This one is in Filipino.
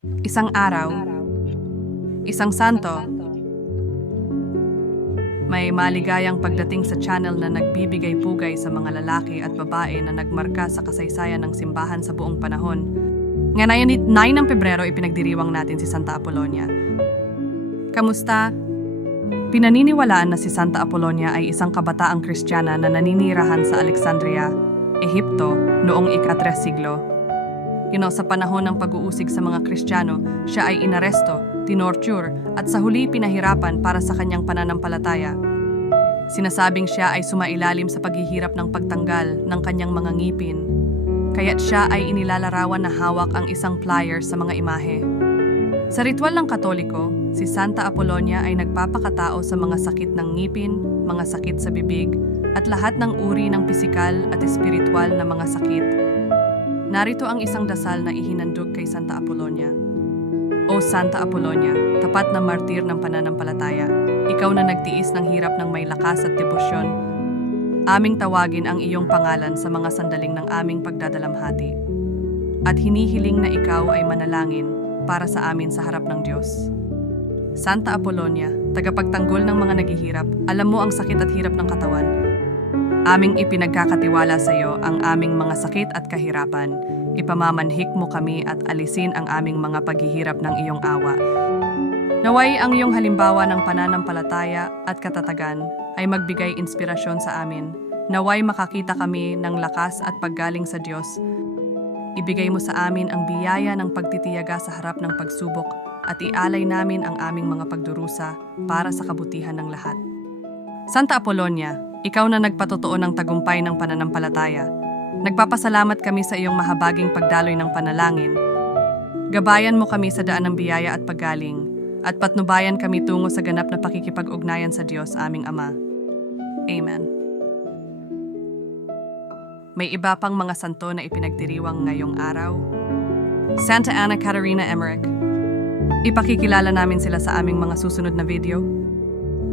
Isang araw, isang santo, may maligayang pagdating sa channel na nagbibigay pugay sa mga lalaki at babae na nagmarka sa kasaysayan ng simbahan sa buong panahon. Ngayon, 9 ng Pebrero, ipinagdiriwang natin si Santa Apolonia. Kamusta? Pinaniniwalaan na si Santa Apolonia ay isang kabataang Kristiyana na naninirahan sa Alexandria, Ehipto, noong ika-3 siglo. You know, sa panahon ng pag-uusig sa mga Kristiyano, siya ay inaresto, tinorture, at sa huli pinahirapan para sa kanyang pananampalataya. Sinasabing siya ay sumailalim sa paghihirap ng pagtanggal ng kanyang mga ngipin. Kaya't siya ay inilalarawan na hawak ang isang plier sa mga imahe. Sa ritual ng Katoliko, si Santa Apolonia ay nagpapakatao sa mga sakit ng ngipin, mga sakit sa bibig, at lahat ng uri ng pisikal at espiritual na mga sakit. Narito ang isang dasal na ihinandog kay Santa Apolonia. O Santa Apolonia, tapat na martir ng pananampalataya, ikaw na nagtiis ng hirap ng may lakas at debosyon, aming tawagin ang iyong pangalan sa mga sandaling ng aming pagdadalamhati. At hinihiling na ikaw ay manalangin para sa amin sa harap ng Diyos. Santa Apolonia, tagapagtanggol ng mga naghihirap, alam mo ang sakit at hirap ng katawan. Aming ipinagkakatiwala sa iyo ang aming mga sakit at kahirapan. Ipamamanhik mo kami at alisin ang aming mga paghihirap ng iyong awa. Naway ang iyong halimbawa ng pananampalataya at katatagan ay magbigay inspirasyon sa amin. Naway makakita kami ng lakas at paggaling sa Diyos. Ibigay mo sa amin ang biyaya ng pagtitiyaga sa harap ng pagsubok at ialay namin ang aming mga pagdurusa para sa kabutihan ng lahat. Santa Apolonia, ikaw na nagpatotoo ng tagumpay ng pananampalataya. Nagpapasalamat kami sa iyong mahabaging pagdaloy ng panalangin. Gabayan mo kami sa daan ng biyaya at paggaling, at patnubayan kami tungo sa ganap na pakikipag-ugnayan sa Diyos aming Ama. Amen. May iba pang mga santo na ipinagdiriwang ngayong araw. Santa Ana Catarina Emmerich. Ipakikilala namin sila sa aming mga susunod na video.